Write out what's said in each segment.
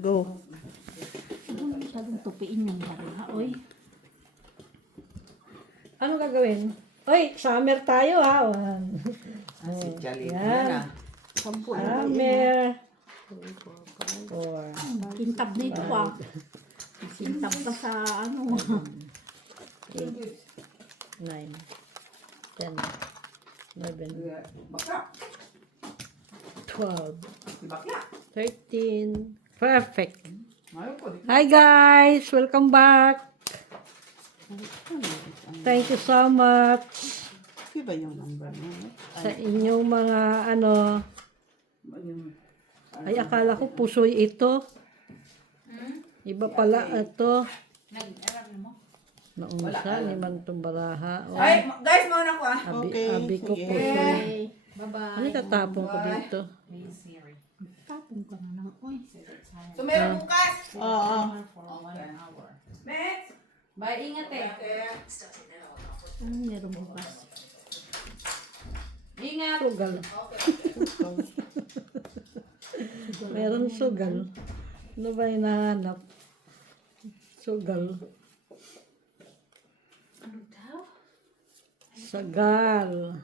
Go. Ano masyadong tupiin yung bariha, oy. Ano gagawin? Oy, summer tayo ha. Si Jalil Yan. na. Sampu. Summer. 4, Kintab na ito ah. Sintab pa sa ano. 8, 9, 10, 11, Baka. 12, Bakla. 13. Perfect. Ayaw ko. Hi guys! Welcome back! Thank you so much Iba yung number mo. sa inyong mga ano. Ay, akala ko pusoy ito. Iba pala ito. Naunsa ni Mantong Baraha. O, Ay, guys, mauna ko ah. abi ko pusoy. Okay. Ano tatapon ko dito? Tapong ka na lang, oy. So, meron bukas. Oo. Next. Bye, ingat eh. Ano meron bukas? Ingat. Sugal. Meron sugal. Ano ba hinahanap? Sugal. Ano daw? Sagal.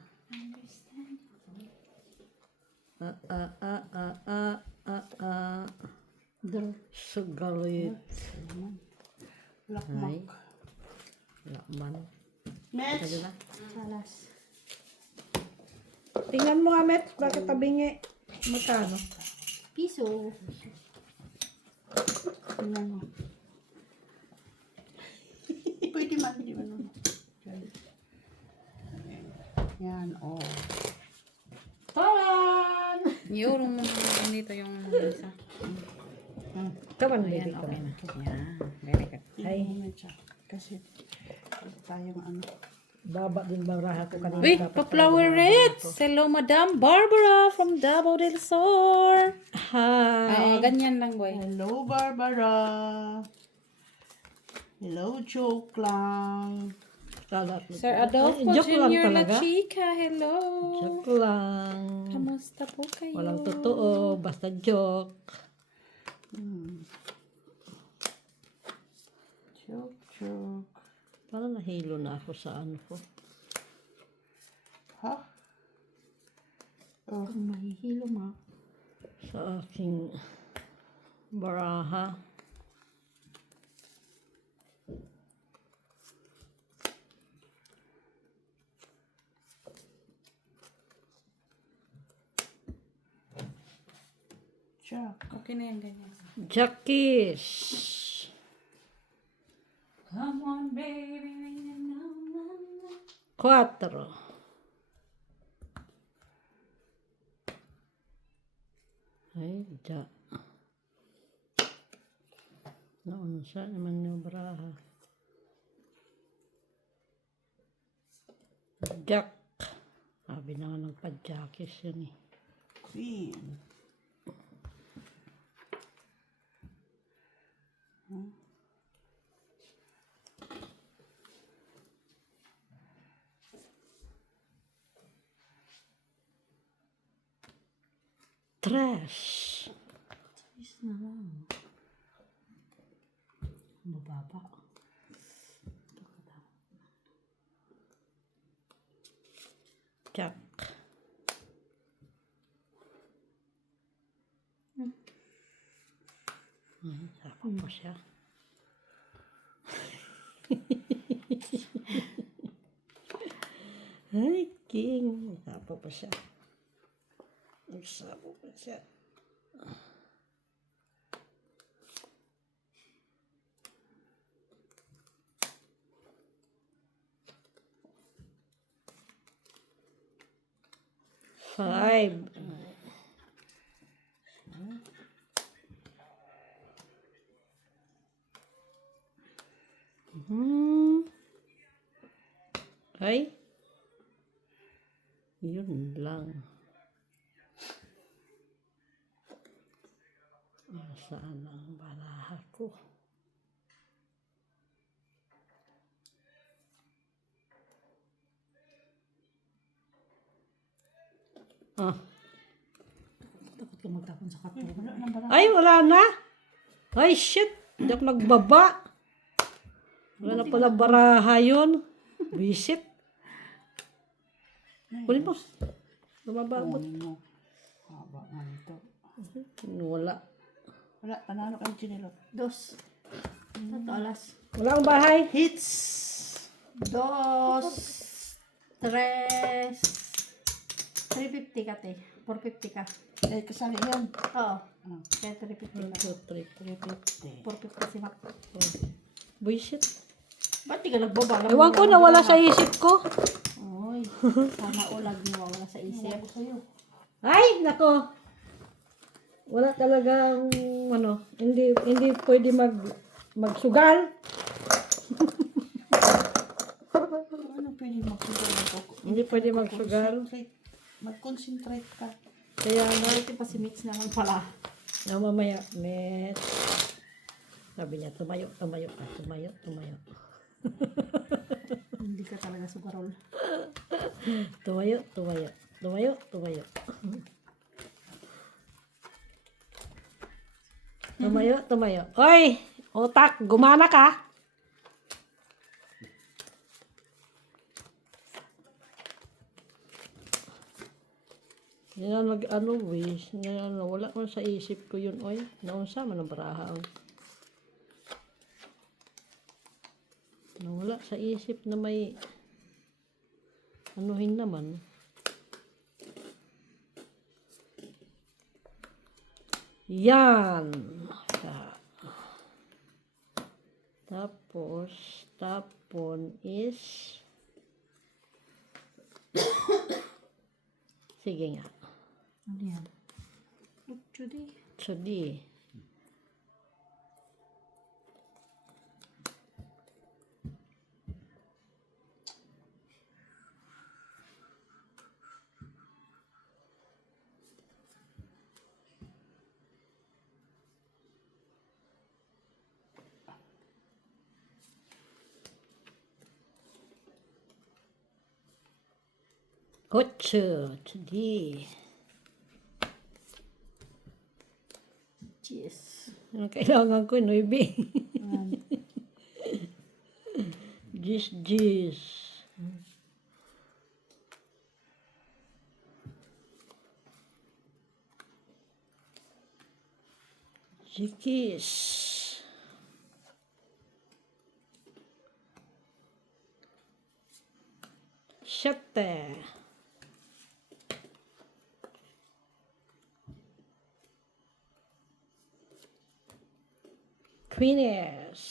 Sugalit. Ay. Lakman. Ano na? Salas. Tingnan mo nga, Met. Bakit tabingi? Magkano? Piso. Ano? Pwede man, di ba nun? Yan, oh. Taran! Yung dito yung isa. Kaman, Ayan, baby. okay Kaman. na. Yan. Very good. Ay, Kasi tayong ano. baba din baraha ko kanina. Uy, Dapat pa-flower pala it! Hello, Madam Barbara from Davao del Sur. Hi. Ganyan lang, boy. Hello, Barbara. Hello, joke lang. Kalat. Sir Adolfo Joke lang Jr. La talaga. Chica, hello. Joke lang. Kamusta po kayo? Walang totoo. Basta joke. Joke. Parang nahilo na ako sa ano ko. Ha? Oh, Kung mahihilo ma. Sa aking baraha. Jack. Okay na yan, ganyan. Jackies. Come on, baby. 4. Ay, ja. Naunsa naman yung baraha. Jack. Sabi na nga nagpa-jackies yun eh. Queen. Trash. Is na lang. Mababa. Jack. Sabi mo siya. Ay, king. Sabi pa siya. Nagsabi pa siya. Five. Ay. Yun lang. Saan ang baraha ko? Takot ka magtapon sa katawan. Ay, wala na. Ay, shit! Hindi ako nagbaba. Wala na pala baraha yun. Visit. Huli mo. Lumababot. Kunin mo. Haba nga nito. Wala. Wala, panalo kayo chinelo. 2. 3 alas. Wala akong bahay. Hits! 2. 3. 350 ka, te. 450 ka. Eh, kasali yan. Oo. Kaya 350 1, ka. 2, 3. 350. 450 si Mac. Visit. Ba't di ka nagbaba? Ewan ko, nawala sa isip ko. Oy, sana ulag niyo wala sa isip. Ako sa'yo. Ay, nako. Wala talagang, hindi pwede magsugal. Ano pwede magsugal ito? Hindi pwede magsugal. Mag-concentrate ka. Kaya na, Ito pa si Mitch naman pala. mamaya, met. Sabi niya, tumayo, tumayo ka, tumayo, tumayo. Hindi ka talaga sugarol. Tumayo, tumayo, tumayo, tumayo. Tumayo, tumayo. Oy, otak, gumana ka. Yan ang wish. Yan, wala ko sa isip ko yun, oy. Naunsa man ang baraha, oy. Nawala sa isip na may anuhin naman. Yan. Tapos, tapon is sige nga. Ano yan? Judy. Tsudi. Kotse, tsudi. Cheers. Ang kailangan ko, noibi. Jis, jis. Jikis. Shate. Queenies.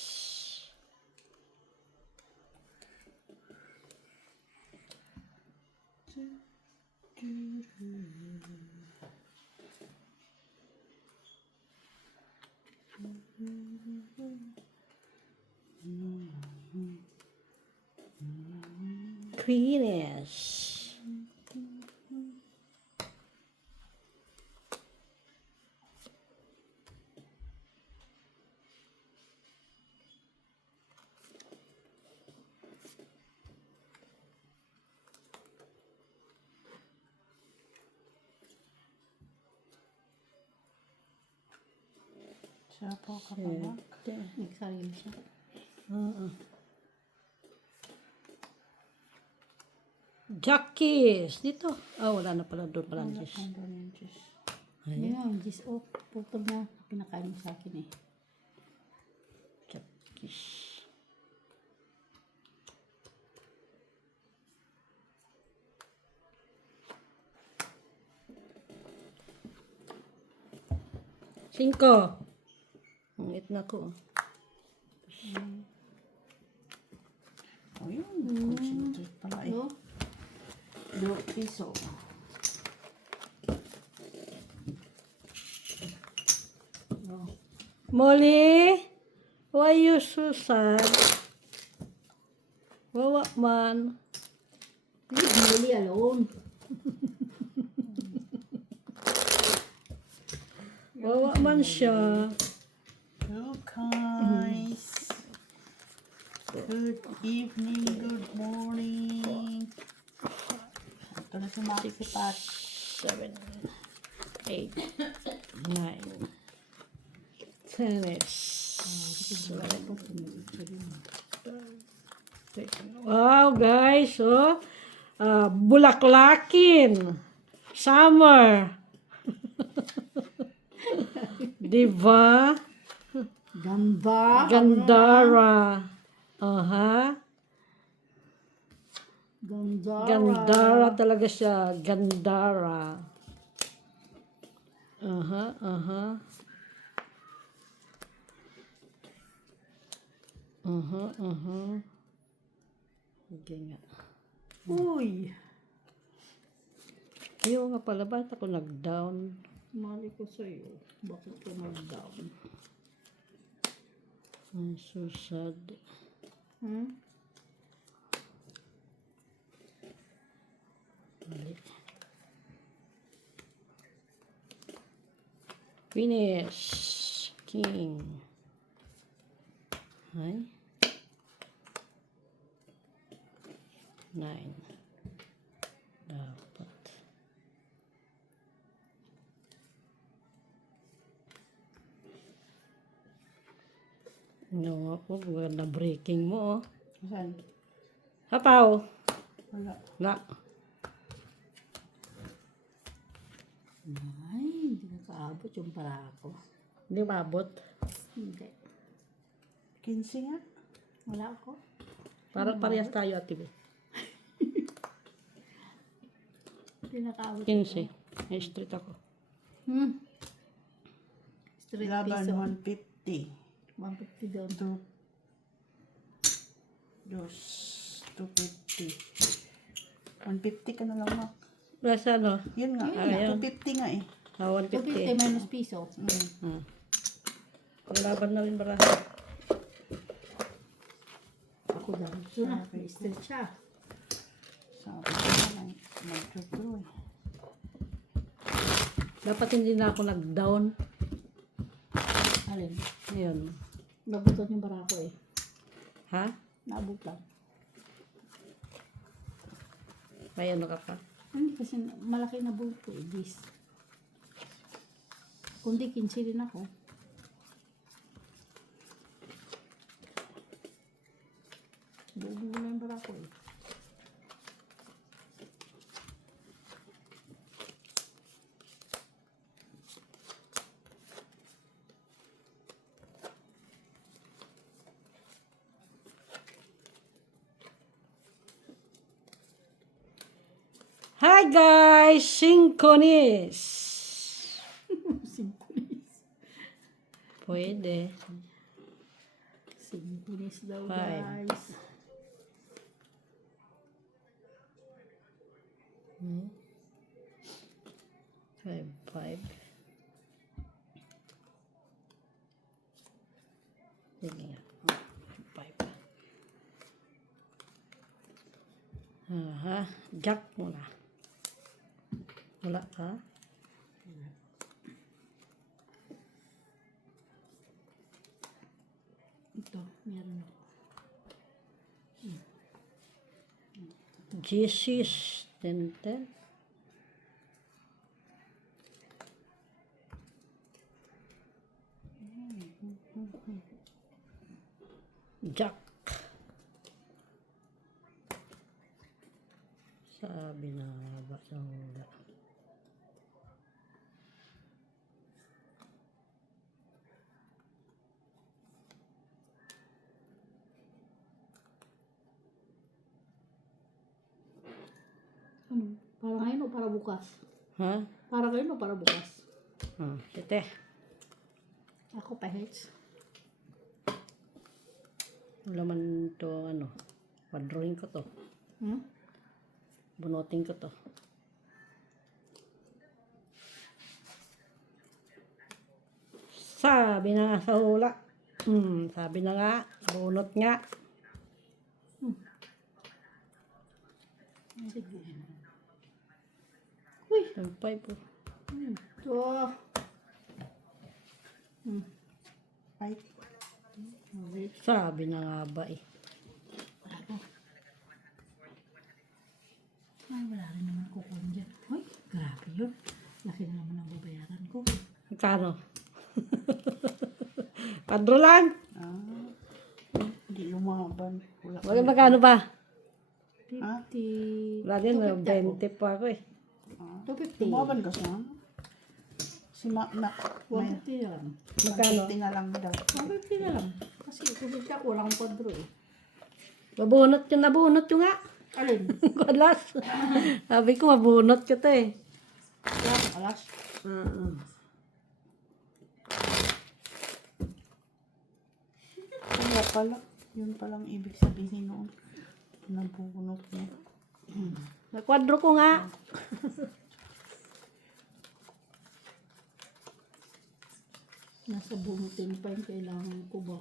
Queenies. Siya po kapamak. Nagsarili siya. Jackies. Dito. Ah, wala na pala doon pala. Jis. Ayun, just putol na. Pinakain mo sa akin eh. Jackies. Cinco. Ang it na ko. O yun, concentrate pala eh. No? 2 piso. Molly, why you so sad? Wawa man. Leave Molly alone. Wawa man siya. Hello guys. Good evening, good morning. Ito na si Maxi Pat. 7, 8, 9, 10, Tennis. Wow, guys, oh. Bulaklakin. Summer. Diba? Ganda. Gandara. Aha. Gandara. Gandara talaga siya. Gandara. Aha, aha. Aha, aha. Sige nga. Uy. Ayaw nga pala, ba't ako nag-down? Mali ko sa'yo. Bakit ka mag-down? I'm so sad. Hmm? Mali. Finish. King. Ay. 9. Dapat. Ano ako, na breaking mo, oh. Saan? Hapaw. Wala. Na. Ay, hindi nakaabot yung para ako. Hindi maabot. Hindi. 15 nga. Wala ako. Para parehas tayo, ate Be. Hindi nakaabot. 15. May street ako. Hmm. Street Laban piso. 150. 150 doon. 250. 150 ka na lang, Mak. Nasa ano? Yun nga. Ayan. 250 nga eh. 250 150. minus piso. Paglaban na rin bara. Ako daw. Ito na. May street siya. Sabi ko na mag-draw eh. Dapat hindi na ako nag-down. Alin? Ayun. Nabutan yung barako eh. Ha? Naabot lang. May ano ka pa? Kasi malaki na bulto eh. This. Kundi 15 rin ako. Buo na yung barako eh. Hi guys! Synchronous! Simpulis. Pwede. Simpulis daw 5. guys. Hmm. 5. Sige nga. 5. Aha. Jack muna. Wala ka? Ito, meron ako. Jesus. 10. Jack. Sabi na ba sa hula? Ano? Para ngayon o para bukas? Ha? Para ngayon o para bukas? Sete. Ako pa heads. Wala man to ano. Padrawing ko to. Hmm? Bunutin ko to. Sabi na nga sa hula. Sabi na nga. Bunot nga. Sige. Uy! 5 po. Ito. Fight. Sabi na nga ba eh. Wala po. Ay, wala rin naman kukon dyan. Uy, grabe yun. Laki na naman ang babayaran ko. Magkano? Padro lang. Hindi lumaban. Wala. Wala magkano ba? 50. Wala din, 20 pa ako eh. 250. Lumaban ka siya? Si na, 150 na lang. Magkano? 150 na lang daw. 150 na lang. Kasi 250 ako, wala akong padro eh. Mabunot yung nabunot yung nga. Alin? Alas. Sabi ko, mabunot ka to eh. Alas. Kaya pala, yun palang ibig sabihin noon. Nabunot niya. Nakwadro ko nga. Nasa bunutin pa yung kailangan ko ba?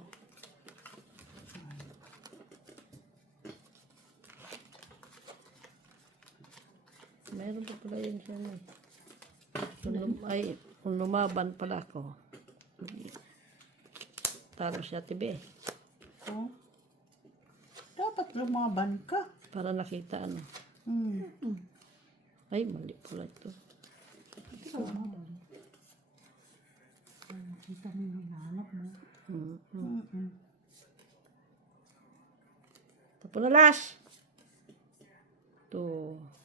Meron pa pala yun siya eh. Kung lumaban pala ako. Talo siya tibi eh. Oh. Dapat lumaban ka. Para nakita ano. Ay, mali pala ito. Kita mo yung hinahanap mo. Tapos na last. 2,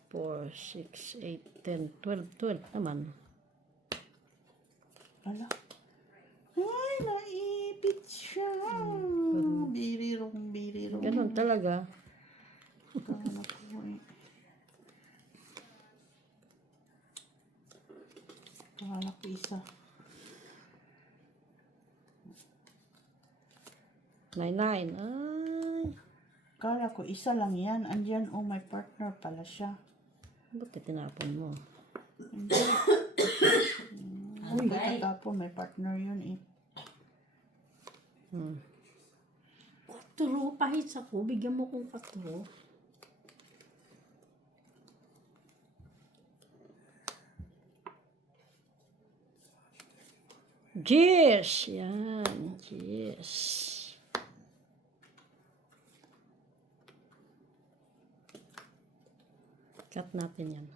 4, 6, 8, 10, 12 naman. Ala. Ay, naipit siya. Birirong. Ganon talaga. Kala ko eh. Kala ko isa. 9. Ay. Kala ko isa lang yan. Andyan, oh, may partner pala siya. Ba't tinapon mo? Uy, tatapon, may partner yun eh. Katro, pahits ako. Bigyan mo kong katro. Cheers! Yan. Cheers. Cut natin yan.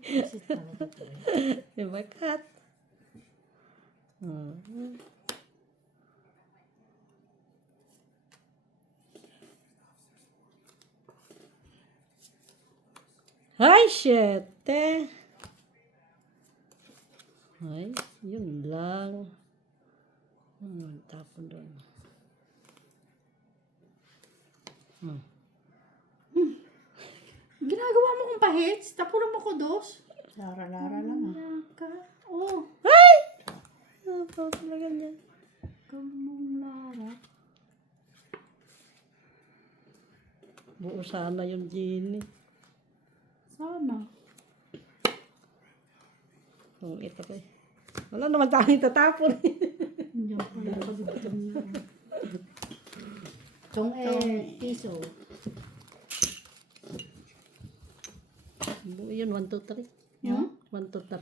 Kasi talaga to eh. Diba cut? Ay, shit! Ay, yun lang. Tapon doon. Ginagawa mo kong pahits? Tapunan mo ko dos? Lara-lara lang ah. Naka. Oh. Ay! Ano talaga niya? Kamong lara. Buo sana yung Gini. Sana. Kung ito ko eh. Wala naman tayong tatapon. Hindi ako nakagubitong niya. Itong piso. Buo yun, 1, 2, 3. Hmm? 1, 2, 3.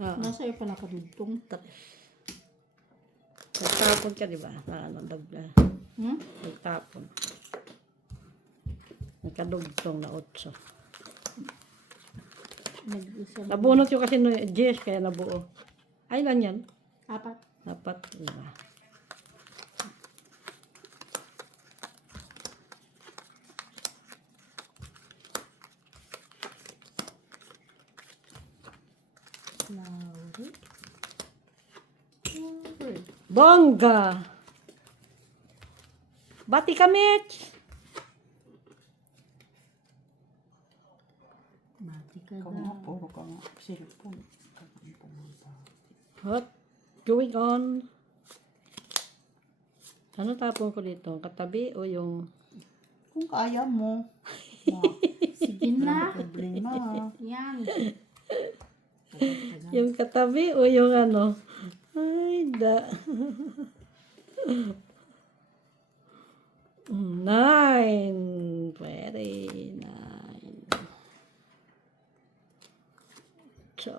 Ah, Nasa iyo pala kadugtong. 3. Nagtapon ka, di ba? Dagla. Nagtapon. Nagkadugtong na 8. Nag-isa. Nabunot yung kasi no Jess, kaya nabuo. Ay, lang yan. 4. 4. Diba? Lauri. Bongga! Bati kami! Mati ka Ikaw na. nga, puro ka nga. Cellphone. What going on? Ano tapon ko dito? Katabi o yung... Kung kaya mo. Sige na. Problema. Yan. Yung katabi o yung ano? Ay, da. 9. Very 9. So.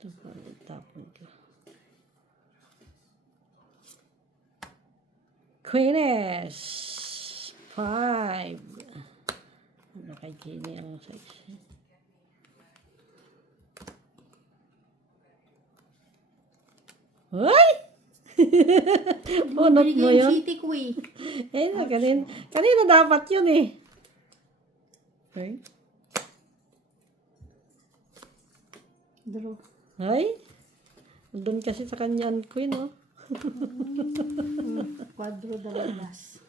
Ito pa, itapon ko. Queeness. 5. Ano kay Jenny ang size? Hoy! Bunot mo Binigay yung yun? city ko eh. Eh, kanina dapat yun eh. Okay. Draw. Ay, doon kasi sa kanyan ko yun, oh. Quadro dalagas.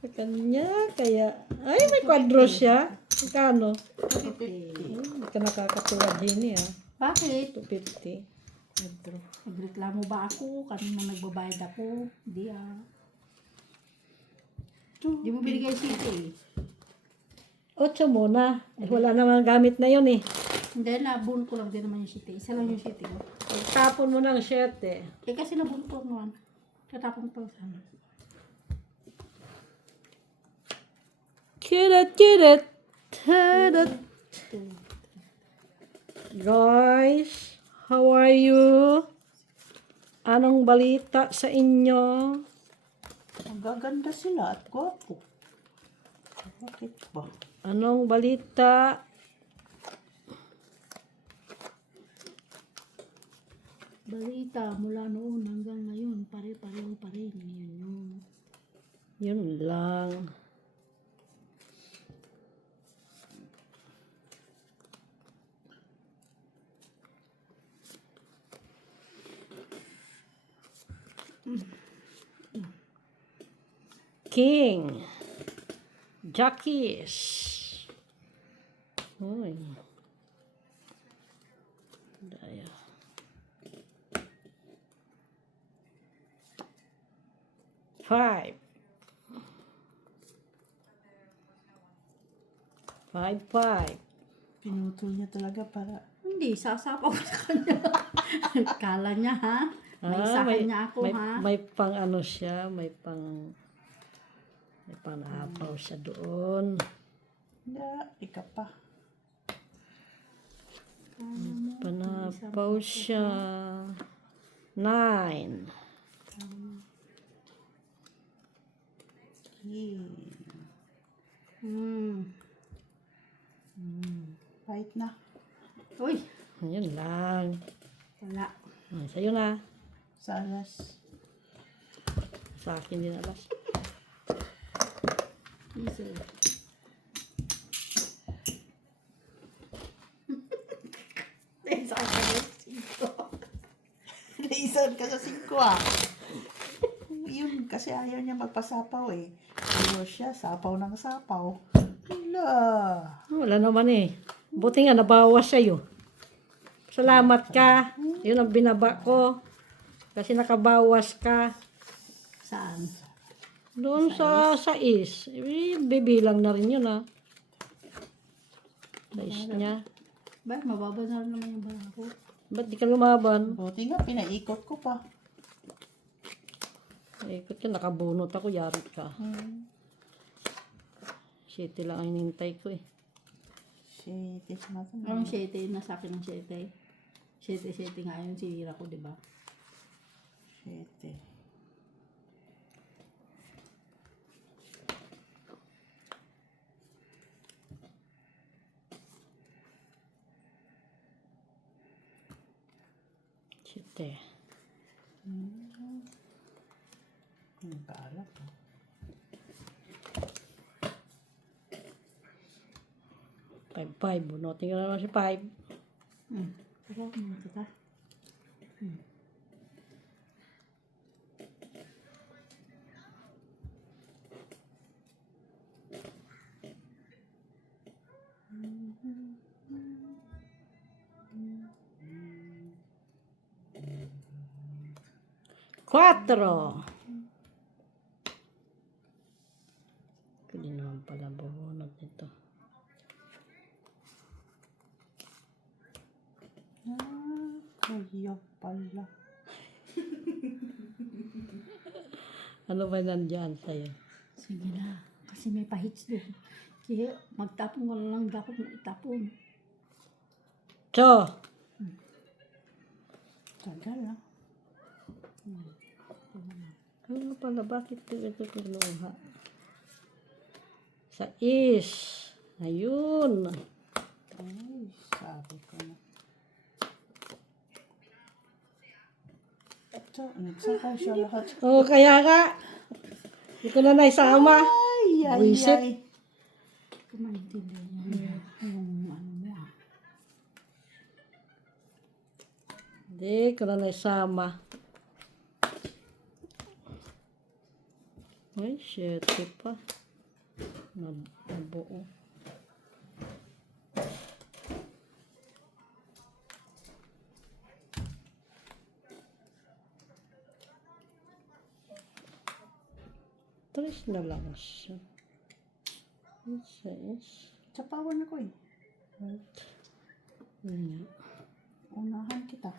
Sa kanya, kaya... Ay, may kwadro siya. Magkano? Okay. Hindi ka nakakatuwa, Jenny, ah. Bakit? 250. Nagreklamo ba ako? Kanina nagbabayad ako? Hindi ah. Di mo binigay city eh. 8 muna. Eh, wala namang gamit na yun, eh. Hindi, nabun ko lang din naman yung city. Isa lang yung city ko. Tapon mo ng shirt, eh. Eh kasi nabun ko naman. Katapon pa sana. Kirit, kirit. Kirit. Guys, how are you? Anong balita sa inyo? Ang gaganda sila at gwapo. Bakit ba? Anong balita? Balita mula noon hanggang ngayon. Pare-pareho pa rin. Yun. Yun lang. King. Jackies. Uy. Daya. Five. 5. Pinutol niya talaga para... Hindi, sasapaw ko sa kanya. Kala niya ha? May isahan niya ako may, ha? may pang ano siya, may pang apaw siya doon. Hindi, ika pa. Panapaw siya. 9. Fight na. Uy, Yun lang. wala. Sa'yo na. Salas. Sa akin din alas. Easy. Sa akin, Naisan ka sa 5 ah. Yun, kasi ayaw niya magpasapaw eh. Pero siya, sapaw ng sapaw. Hala. Wala naman eh. Buti nga nabawas sa'yo. Salamat ka. Yun ang binaba ko. Kasi nakabawas ka. Saan? Doon sa is. Bibilang na rin yun ah. Sa is niya. Ba, mababa na rin naman yung bala ko. Ba't di ka lumaban? Buti nga, pinaikot ko pa. Ikot ka, nakabunot ako, yari ka. City lang ang hinintay ko eh. Shit, it's not Anong 7? Nasa akin ng 7. 7 nga yun, sinira ko, di ba? Shit. City. Ang baala po. Five. Bunotin ka na naman si 5. Pero, ano kita? Quatro. Hindi naman pala bubunot nito. Kaya pala. Ano ba nandyan sa'yo? Sige na. Kasi may pahits doon. Kaya magtapon ko na lang dapat itapon. Cho. Tagal ah. Ano pala, bakit ito kinuha? Sais. Ayun. Ay, sabi ko na. Ito, nagsaka siya lahat. Oh, kaya nga. Hindi ko na naisama. Ay, ay, Buisit. ay. Kumaintindihan niya yung ano mo. Hindi ko na naisama. Ay, shit pa. Nabuo. Tres na lang siya. Six. Sapawan ako eh. Hmm. Unahan kita.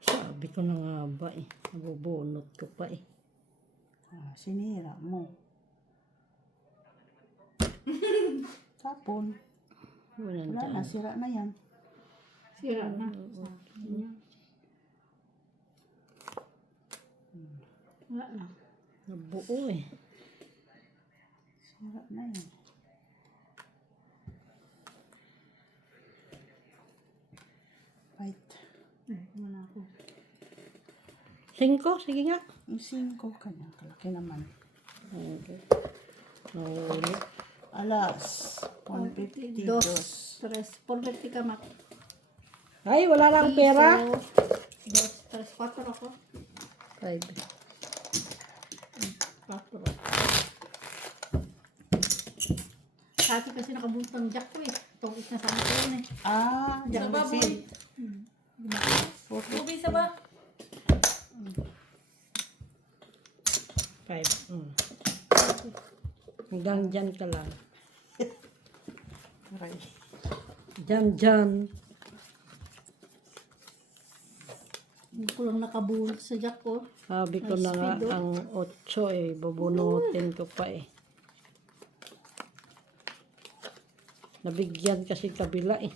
Sabi ko na nga ba eh. Nabubunot ko pa eh. Ah, sinira mo. Tapon. Wala Wala na, dyan. sira na yan. Sira na. Wala na. Nabuo eh. Sira na yan. Right. Wala ako. 5? Sige nga. Yung 5 kanya, kalaki naman. Okay. Nahuli. Alas, 150 Dos. dos. Tres. 450 ka, Mak. Ay, wala lang pera. Dos. Tres. 4 ako. 5. 4. Dati kasi nakabuntang jack ko eh. Itong is na sa akin yun eh. Ah, yung refill. Ruby sa ba? 5. Hanggang dyan ka lang. Right. Dyan. Hindi ko lang nakabulot sa jack ko. Sabi ko na nga ang 8 eh. Bubunutin ko pa eh. Nabigyan kasi kabila eh.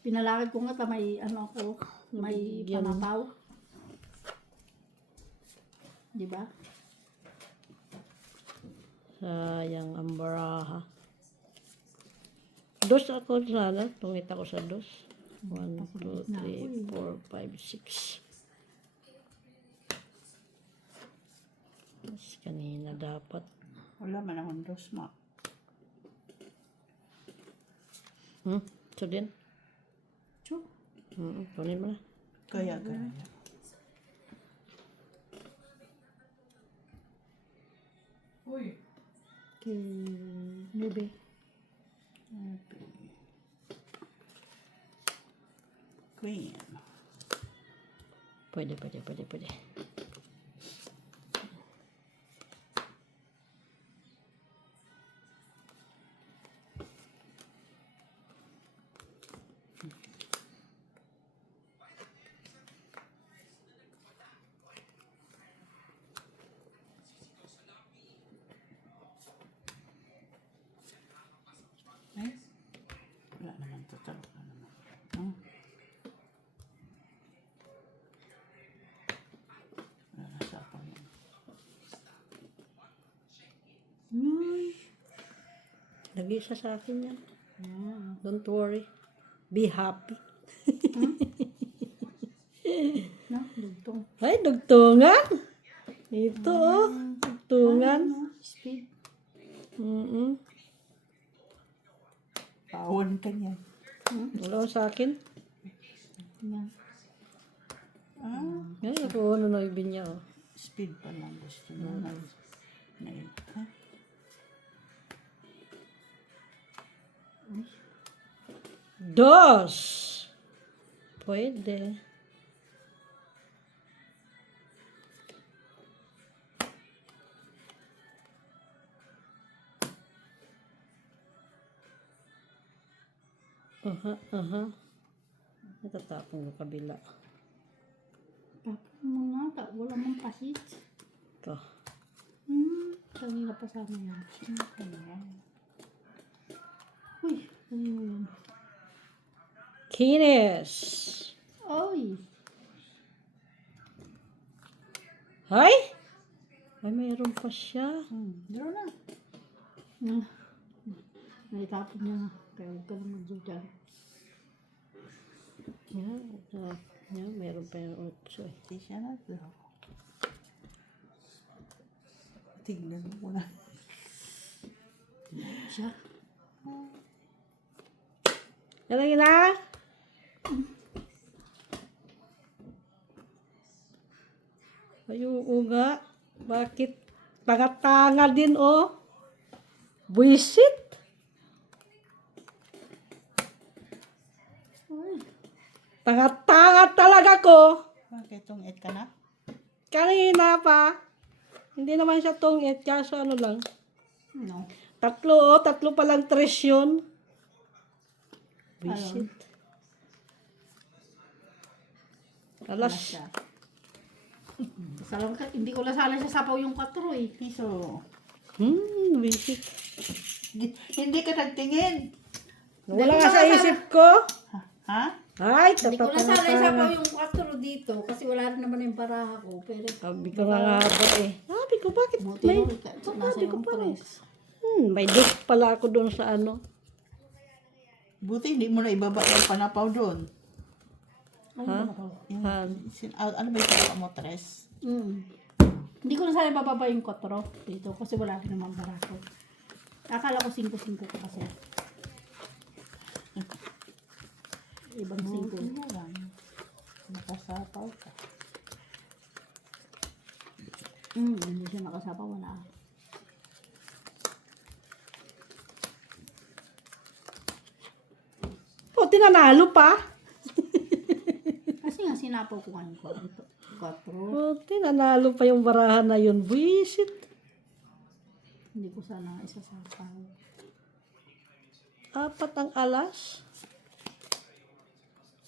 Pinalakad ko nga ta may ano ko. May Nabigyan. panapaw. Diba? Sayang ang baraha. Dos ako sana. Tungit ako sa dos. 1, 2, 3, 4, 5, 6. Mas kanina dapat. Wala man akong dos, ma. Ito din. Chu. Kunin mo na. Kaya. Kay Nube. Queen. Pwede. Ay, wala naman to. Talo ka naman. Hmm? Wala na sa ako yan. Nag-isa sa akin yan. Don't worry. Be happy. No, dugtong. Ay, dugtungan. Ito oh. Dugtungan. Speed. Pawon ka niyan. Wala sa akin. Yan. Ah, Ay, ako ano na ibig niya oh. speed pa lang gusto niya. Ha? Dos. Pwede. Natatapong yung kabila. Tapos mo nga, wala mong pasit. Ito. Kanina pa sa amin yan. Uy, ano yun? Kines. Oy! Hay? Ay, mayroon pa siya. Meron na. Ah, naitapon niya nga. Kaya huwag ka naman dyan. Yan, meron pa yung 8 eh. Hindi siya naglaw. Tignan mo muna. Siya. Yan lang ina. Ayun nga. Bakit? Tanga-tanga din oh. Buisit. Ay, Tanga-tanga talaga ko. Bakit tungit ka na? Kanina pa. Hindi naman siya tungit. Kaso ano lang. no. Tatlo pa lang 3 yun. Buisit. Alas. Siya. Salam ka, hindi ko nasala sa sapaw yung 4 eh. Piso. Buisit. Hindi ka nagtingin. Wala nga sa isip ko. Ha? Ay, Hindi ko nasala sa tatapang sapaw yung 4 dito kasi wala rin naman yung baraha ko. Pero Sabi ko nga ba eh. Sabi ko, bakit buti may... mo, nasa Sabi ko yung pa rin. 3. May dos pala ako doon sa ano. Buti hindi mo na ibaba yung panapaw doon. Ha? Yung, Ha? ano ba yung panapaw mo? 3? Hindi ko nasala bababa yung 4 dito kasi wala rin naman baraha ko. Akala ko 5-5 ko kasi. Ibang 5. Ano lang. Nakasapaw ka. Hindi siya nakasapa, wala. O, tinanalo pa. Kasi nga sinapaw ko nga yung 4. O, tinanalo pa yung barahan na yun. Buisit. Hindi ko sana isasapaw. 4 ang alas.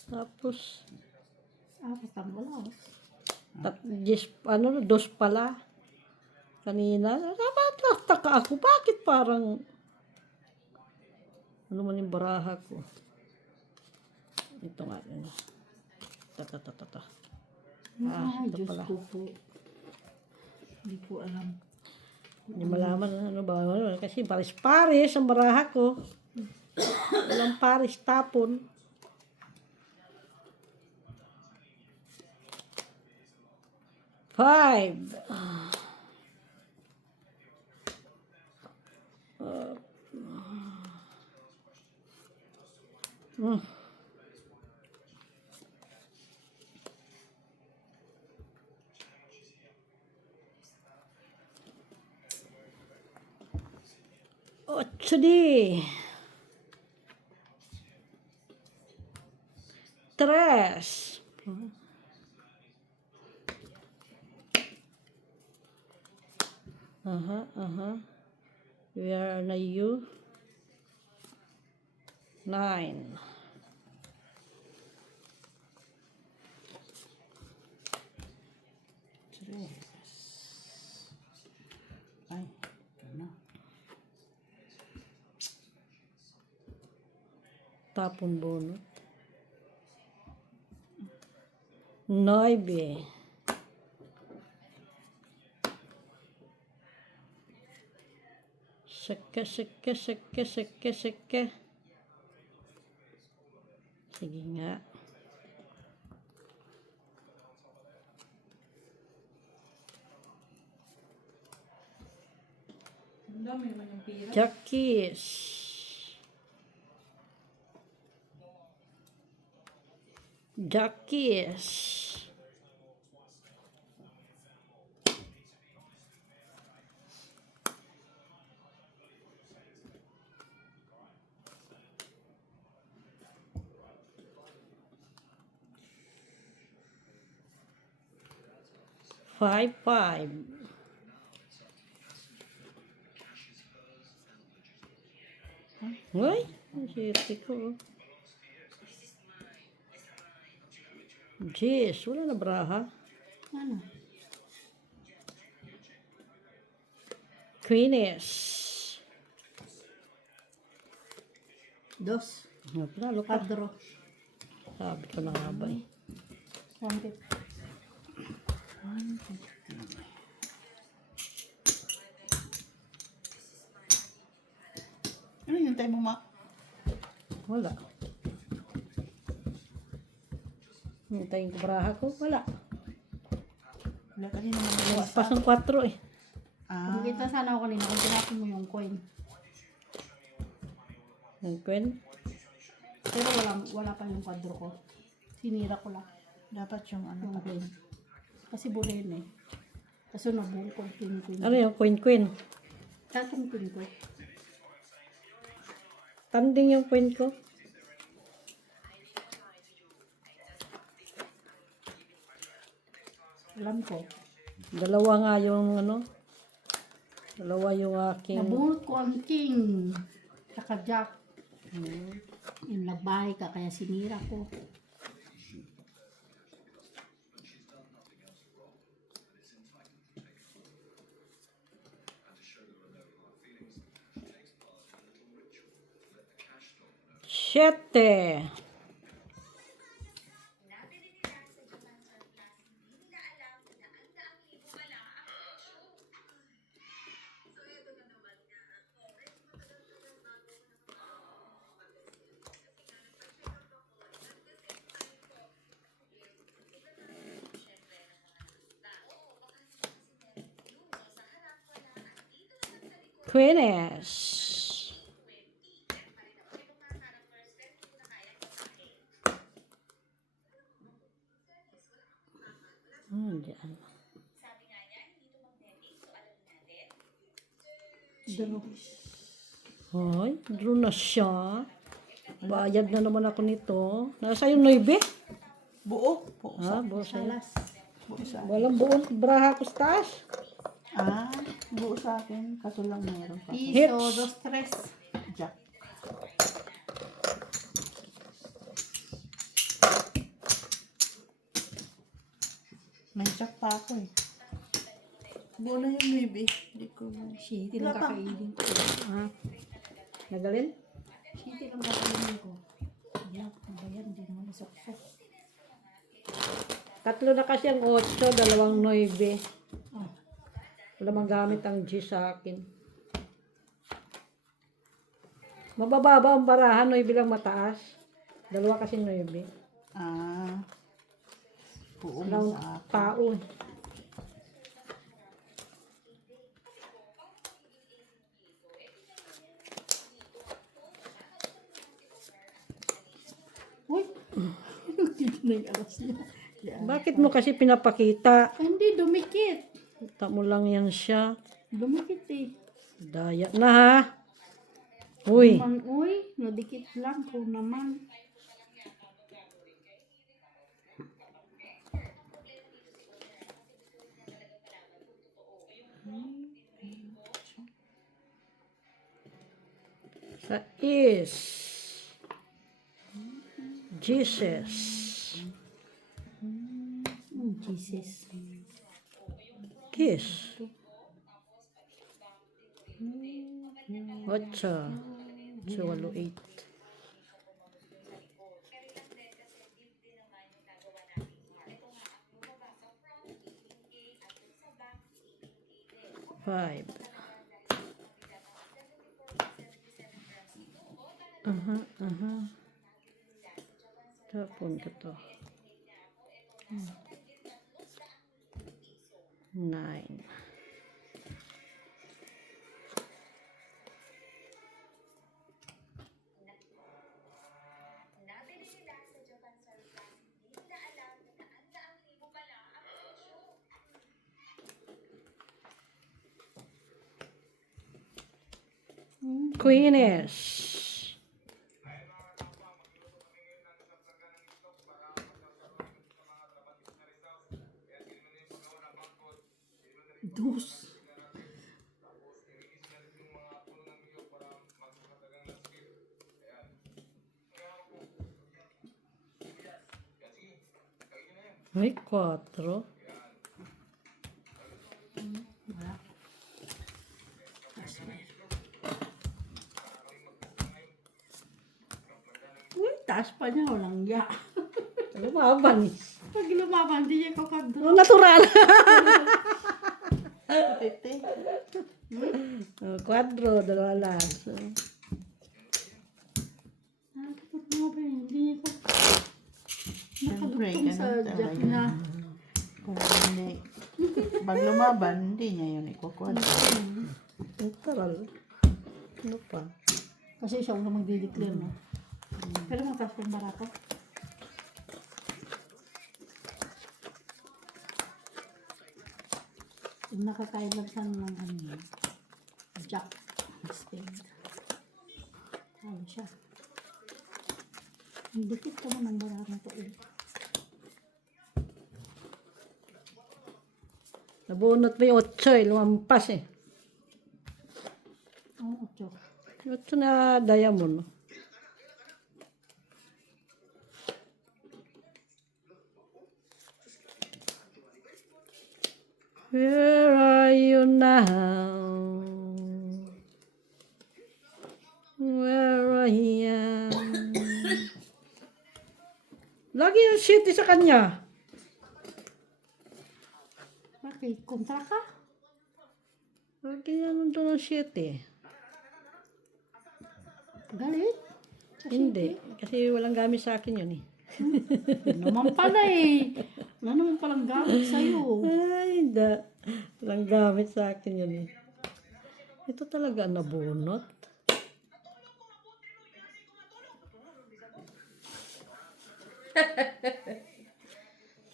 Tapos, Patang wala. dos pala. Kanina, nataka ako. Bakit parang, ano man yung baraha ko? Ito nga. Tata. Ay, ito Diyos pala. ko po. Hindi ko alam. Hindi malaman ano ba. Kasi paris-paris ang baraha ko. Walang paris tapon. Five. Ocho di. Tres. Where are you? 9. Ay, ano? Tapon bunot. 9. Seke. Sige nga. Jackies. Jackies. Five. Uy, ang sirti ko. Jeez, wala na baraha. Ano? Queenies. 2. Napalo ka. 4. Sabi ko na nga ba eh. Sampai. hinintay mo, ma? Wala. Hintayin ko baraha ko. Wala. Wala ka din naman nagawa sa... Pas ng 4 eh. Ah, Nakita sana ako kanina kung tinapin mo yung coin. Yung Queen. Pero wala pa yung kwadro ko. Sinira ko lang dapat yung ano. yung coin. Kasi burin eh. Kaso nabuo ko yung coin. Ano yung Queen? Tatong coin ko. Tanding yung Queen ko. Alam ko. Dalawa nga yung ano. Dalawa yung aking... Nabulot ko ang king. Saka jack. Yung nagbahay ka kaya sinira ko. Siyete. Queeness. Diyan. Draw. Hoy, draw na siya. Bayad na naman ako nito. Nasa yung 9? Buo. Buo Ha, sa... buo sa'yo. Salas. Buo sa... Walang buong braha ko sa taas. Ah, buo sa akin. Kaso lang meron pa. Piso, Hits. 2, 3. Jack. May jack pa ako eh. Buo na yung baby. Hindi ko... Shitty lang Wala pa. kakainin ko. Ha? Nagalin? Shitty lang kakainin ko. Yan, ano ba yan? Hindi naman isok-sok. 3 na kasi ang 8, 2 9. Ah, Wala mang gamit ang G sa akin. Mabababa ang barahan, 9 lang mataas. 2 kasi 9. Ah. Buo na Walang sa akin. tao. uy! Dito na yung alas niya. Yan. Bakit mo kasi pinapakita? Hindi, dumikit. Kita mo lang yan siya. Dumikit eh. Daya na ha. Uy. Uy, nadikit lang ko naman. Sa is. Jesus. Jesus. Kiss. 8. So, 8. Five. Tapon ko to. 9. Queeness. Dos. May 4. Uy, taas pa niya. Walang ya. Lumaban. Pag lumaban, di niya kakadro. Oh, natural. Tete. 4, 2 alas. Ano ba yun? Hindi ko. Siyempre, Nakalutong sa ganun jack talaga. na. Kung hindi, pag lumaban, hindi niya yun ikukuha. Literal. Ano pa? Kasi siya una magdi-declare na. Pero mataas pa yung barato. Yung nakakailagsan ng ano yun. Jack. Spade. Ano siya. Ang dikit ka mo ng barato to eh. Nabunot mo yung 8 eh. Lumampas eh. Oo, ocho. 8 na diamond. Where are you now? Where I am. Lagi yung city sa kanya. Bakit? Kontra ka? Lagi yan nandun ang city. Galit? Hindi. Kasi walang gamit sa akin yun eh. Ano naman pala eh. Wala naman palang gamit sa'yo. Ay, hindi. Walang gamit sa akin yun eh. Ito talaga ang nabunot.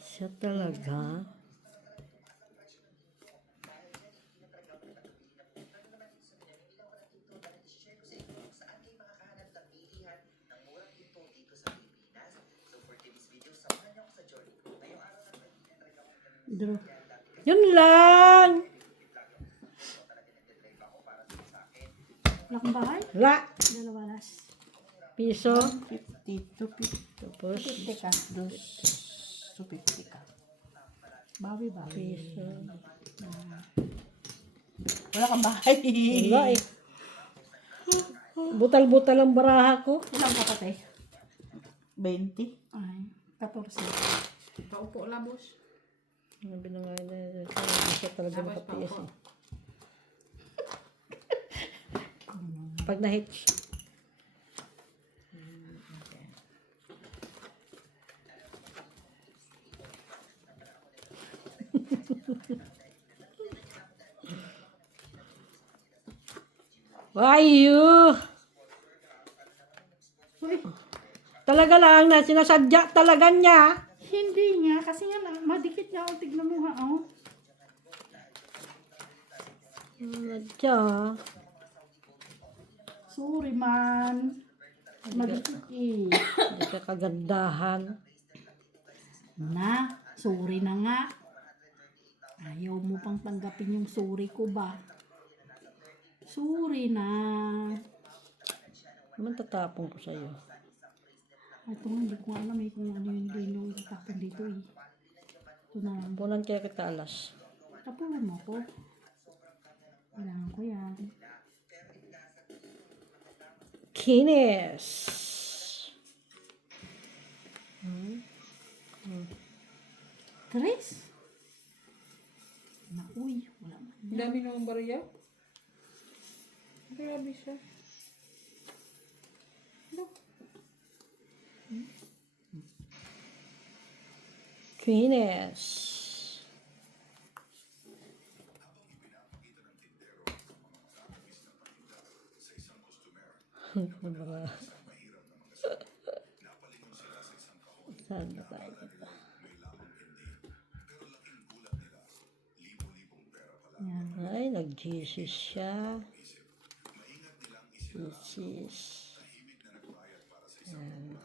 Siya talaga. Draw. Yun lang! Wala kang bahay? La! Dalawa las. Piso. 50 to 50. Tapos, Teka. Dos to 50 ka. Bawi. piso. Wala kang bahay. Wala eh. Butal-butal ang baraha ko. Ilang kapatay? 20. Ay, 14. Paupo labos. Sabi na nga na siya talaga makatiis eh. Pag na-hitch. Wayu! Uy, Talaga lang na sinasadya talaga niya. hindi nga. Kasi nga, madikit nga ako. Tignan mo ha. Oh. Sadya. Sorry man. Madikit eh. Hindi ka kagandahan. Na, sorry na nga. Ayaw mo pang tanggapin yung sorry ko ba? Sorry na. Naman tatapon ko sa'yo. Ito nga, hindi ko alam eh kung ano yung lino itatapon dito eh. Ito na lang. Bulan kaya kita alas. Tapunan mo ko. Kailangan ko yan. Kinis. Tres? Na, uy, wala man. Ang dami ng bariya. Grabe siya. Kinis. Saan na tayo dito? Yan. Ay, nag-Jesus siya. Jesus. Yan.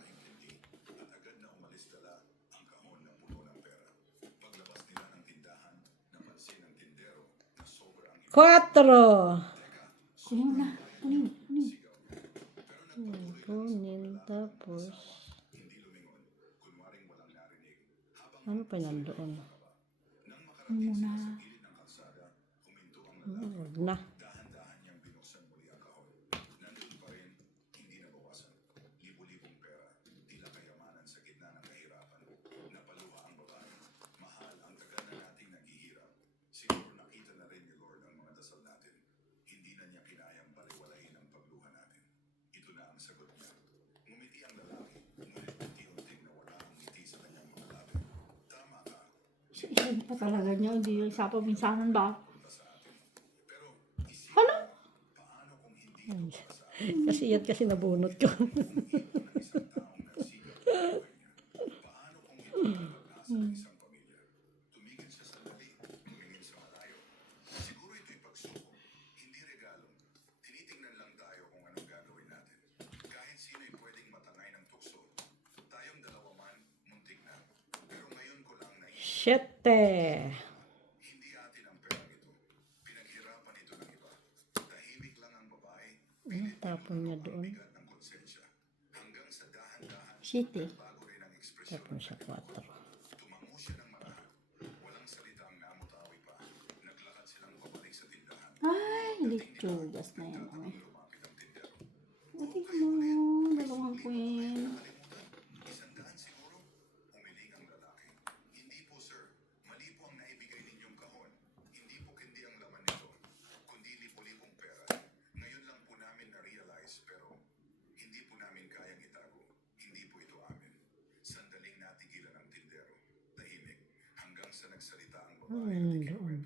4. Kunin mo na. Kunin. Kunin tapos ano pa nandoon? Kunin mo na. Huwag na. Isa pa talaga niya, hindi yung sa paminsanan ba? Ano? Kasi yan kasi nabunot ko. Siyete. Tapon niya doon. Shit eh. Tapon sa 4. Ay, litsugas na yan. Tingnan mo, dalawang queen. Doon.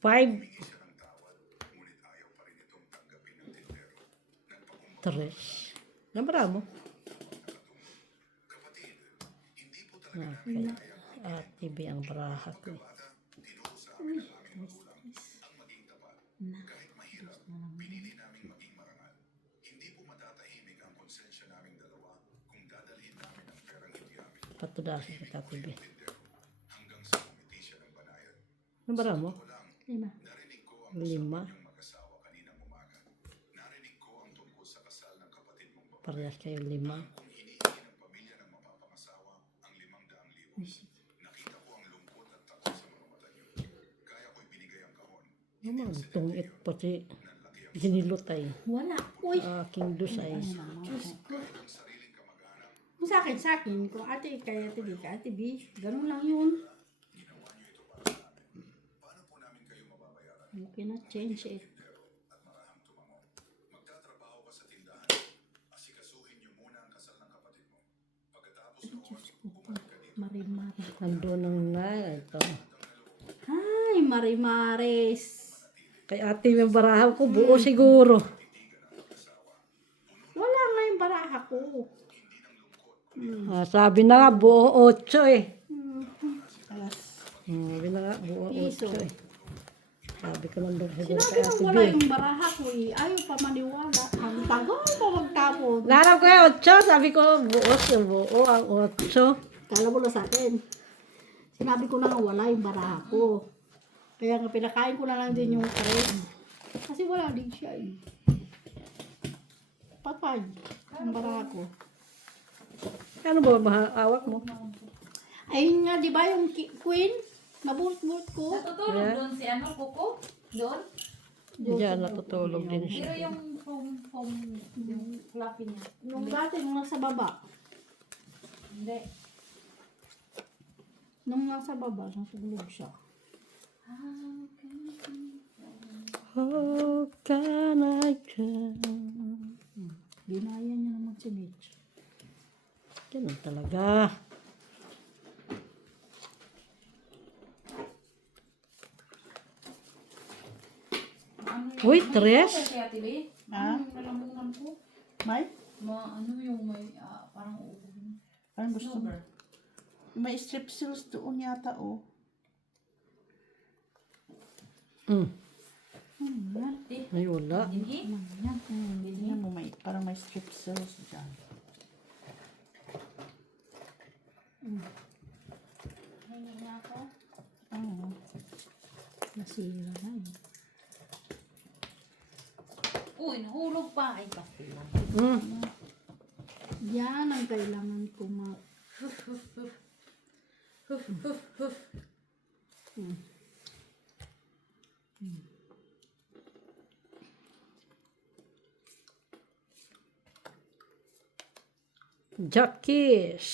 5. 3. Nabara mo? Okay. At TV ang baraha ko. Patudasin kita TV. Nabara mo? 5. 5. Parehas kayo 5. Naman, tungit pati sinilutay. Wala. Uy. Aking dusay. Kung sa akin. Kung ate kay ate di ka, ate B. Ganun lang yun. You cannot change it. Marimar. Nandun ang na ito. Ay, marimares. Kay ate yung baraha ko, buo siguro. Wala nga yung baraha ko. Sabi na nga, buo 8 eh. Alas. Sabi na nga, buo 8 Piso. eh. Sabi ko lang doon siguro kay Sinabi ate mo wala B. yung baraha ko eh. Ayaw pa maniwala. Ang tagal pa magtapon. Larap ko yung 8, sabi ko, buo ang 8. Kala mo na sa akin. Sinabi ko na nga wala yung baraha ko. Kaya nga pinakain ko na lang din yung tres. Kasi wala din siya eh. Patay. Ang baraha ko. Ano ba mahawak mo? Ayun nga, di ba yung queen? Mabulot-bulot ko. Natutulog Yeah. doon si ano, Kuko? Doon? Diyan natutulog din Pero siya. yung home, yung fluffy niya. Nung dati, nung nasa baba. Hindi. Nung nasa baba, natulog siya. How can I tell? Ginaya niya naman si Mitch. Ganun talaga. Uy, tres. Kasi Ate B, Ha? yung nalambungan ko. May? Ano yung may, parang ubo. Parang gusto mo. Snowbird. May strepsils doon yata, oh. Ay, wala. Hindi? Tingnan mo, parang may strepsils dyan. Hindi na ako. Oo. Nasira na eh. Uy, nahulog pa. Ay, kasi lang. Yan ang kailangan ko Jackies.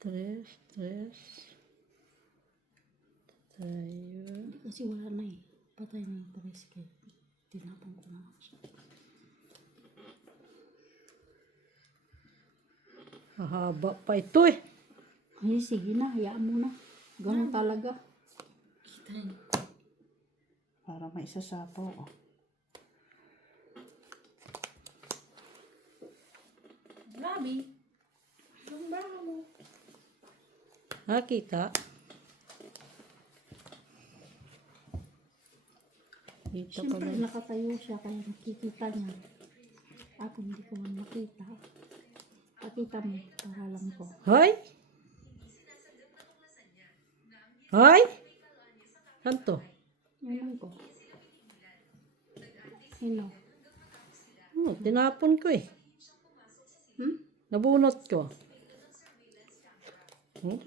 Tres. Tayo. Kasi wala na eh. Patay na yung tres kay. Tinapon ko na. Hahaba pa ito eh. Ay, sige na, hayaan mo na. Ganun talaga. Para may isasapaw. Oh. Grabe. Ang baho mo. Kita. Kita pa Siyempre, ba? nakatayo siya kaya nakikita niya. Ako hindi ko man makita. Pakita mo, para lang ko. Hoy! Hoy! Saan to? Yan ko. Sino? Tinapon ko eh. Hmm? Nabunot ko.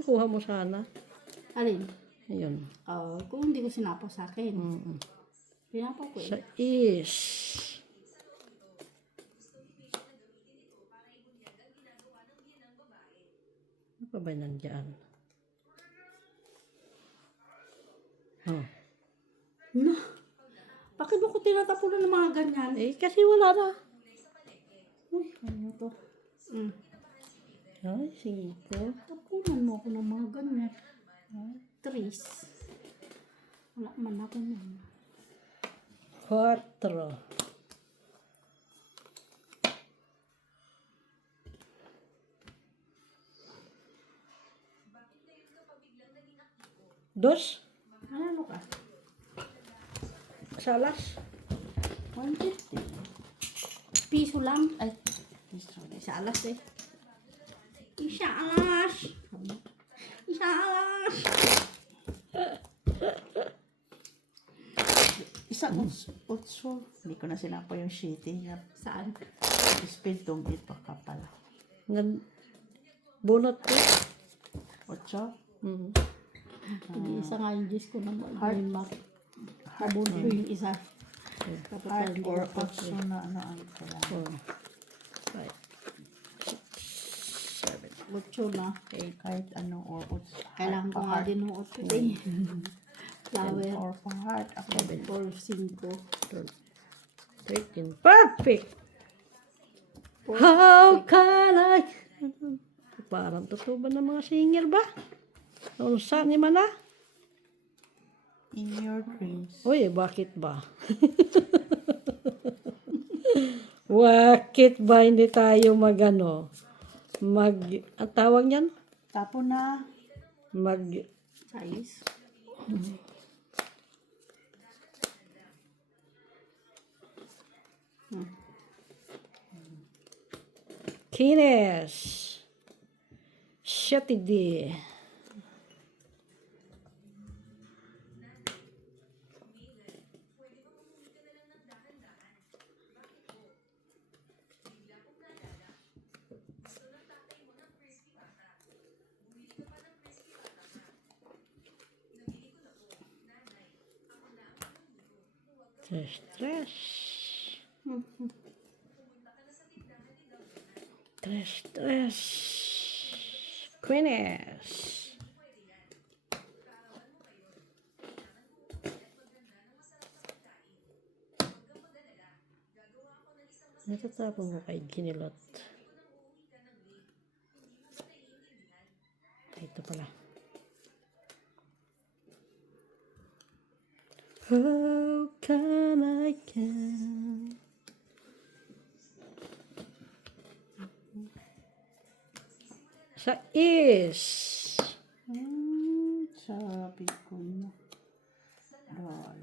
Kuha mo sana. Alin? Ayun. Kung hindi ko sinapaw sa akin. Sinapaw ko Sa eh. is. Ano pa ba nandiyan? Oh. Na, bakit mo ko tinatapunan ng mga ganyan? Eh, kasi wala na. Uy, ano to? Ay, sige po. Tapunan mo ako ng mga ganyan. Tris. Wala man ako nun. 4. Dos? Ano ka? Salas? 150. Piso lang. Ay, isa alas eh. Isa alas. Isa alas. Isang utso. Hindi ko na sinapaw yung shitty. Saan? Speed dong ito ka pala. Bunot ko. Otso? Isa nga yung Diyos ko naman. Hard mark. Nabunod ko yung isa. Tapos Heart hindi or ko pa- otso na ano ang pala. 4, 5, 6, 7, Otso na. 8. Kahit ano or otso. Kailangan ko nga din ng otso eh. Flower. Or for heart. Ako din. 4, 5. 13. Perfect! How can I? Parang totoo ba ng mga singer ba? Ano saan ni Mana? In your dreams. Uy, bakit ba? Bakit ba hindi tayo magano? Ang tawag niyan? Tapo na. Size. Kines. Shatidi. Stress. Stress. Queens. Natatapon ko kay Ginilot. Ito pala. How can I can? Sa is. Sabi ko na. Dahil.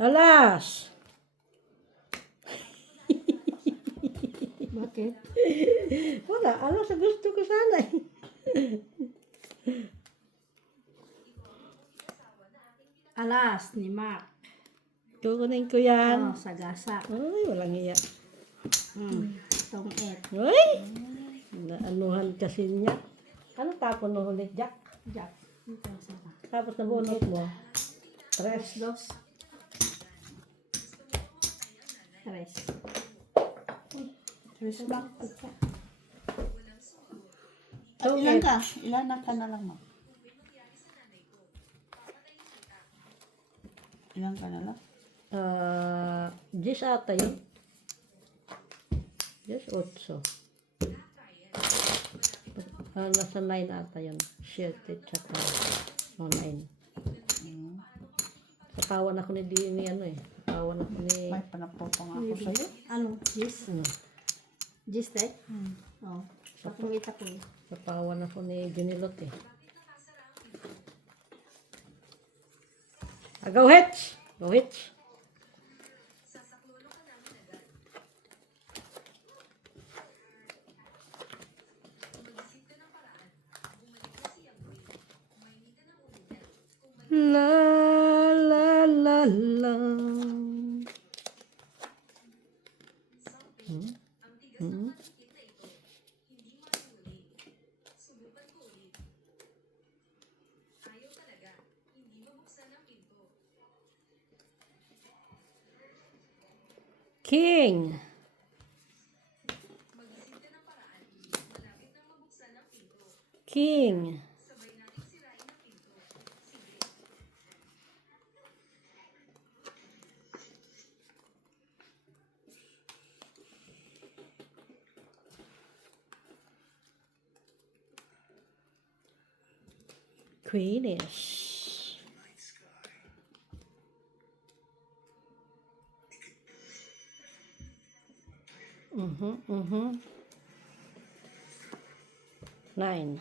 Alas! Bakit? Wala, alas gusto ko sana eh. Alas ni Mac. Kukunin ko yan. Sagasa. Ay, walang iya. Tong-et. Ay! Naanuhan kasi niya. Ano tapon mo ulit, Jack? Jack. Tapos nabunot mo. Tres. Dos. Tres. Tres lang. Okay. Ilan ka na lang, ma? Ilan ka na lang? 10 ata yun. 10, 8. Nasa 9 ata yun. 7, tsaka 9. Sapawan ako ni ano eh. Sapawan ako ni... May panapopang ako sa'yo. Ano? Gis? Ano, Gis, te? Oo. Pakingita ko eh. sapawan ako ni Junilot eh. Go hits! Go hits! La la la la. King. King. Queenish. Mm-hmm. 9.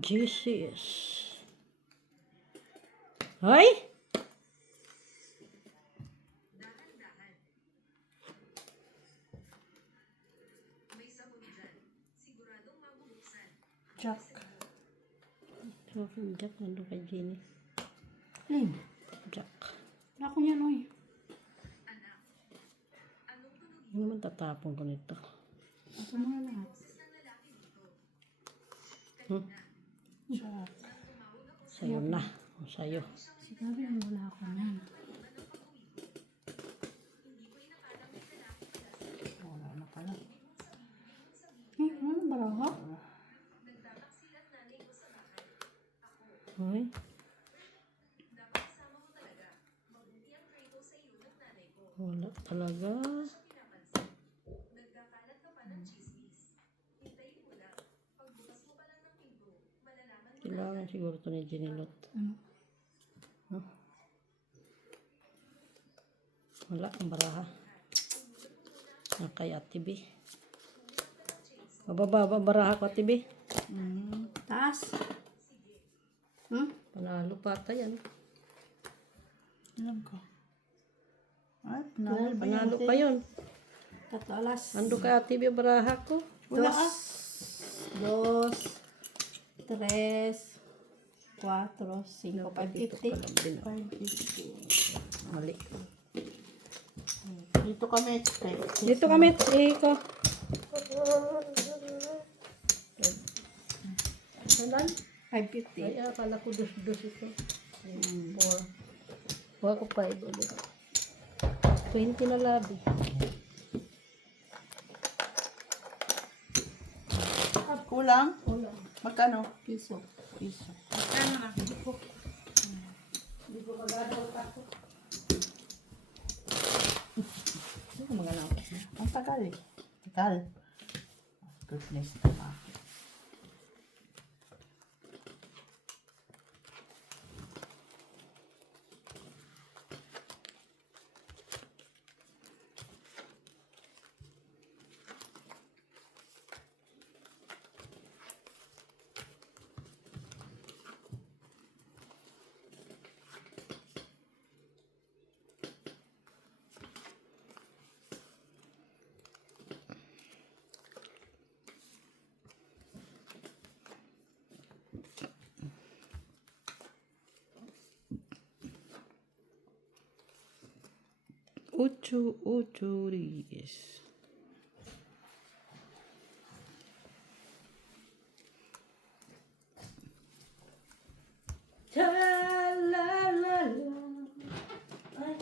Jesus. Hoy! Jack. Jack, nandun kay Jenny. Lin. Jack. Wala ko niyan, oy. Ano naman tatapon ko nito? Ako muna lahat. Jack. Sa'yo na. O, sa'yo. Siguro yung wala ko niyan. Wala na pala. Ano baraha? Hoy. Wala talaga. Kailangan siguro ito ni Jenilot. Ano? Huh? Wala, ang baraha. Kay Ate B. Mababa baraha ko, Ate B. Taas. Panalo pa ata yan. Ilan ka? Ay, panalo ba yan? Panalo pa yun. Tato alas. Ando kay Ate B baraha ko. Wala Dos. Dos. Tres. Cuatro. Cinco. 550. 550. Mali. Dito kami expect. Dito kami, Iko. Saan? 550. Ay, akala ko dos ito. 4. Huwag ko 5 ulit. 20 na labi. Kulang? Kulang. Magkano? Piso. Piso. Ano mga lang? Ang tagal eh. Tagal. Goodness naman. 8 días. Cha-la-la-la. Ay.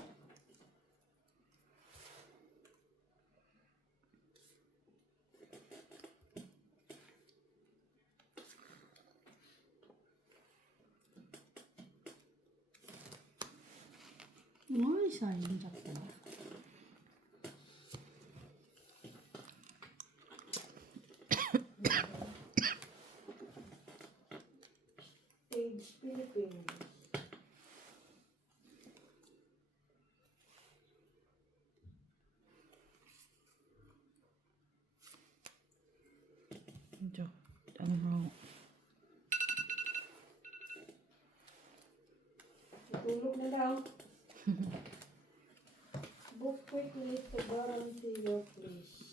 Ay, sayang dyan. Page Philippines. Ito. Ano? Tulog na daw. Book quickly to guarantee your place.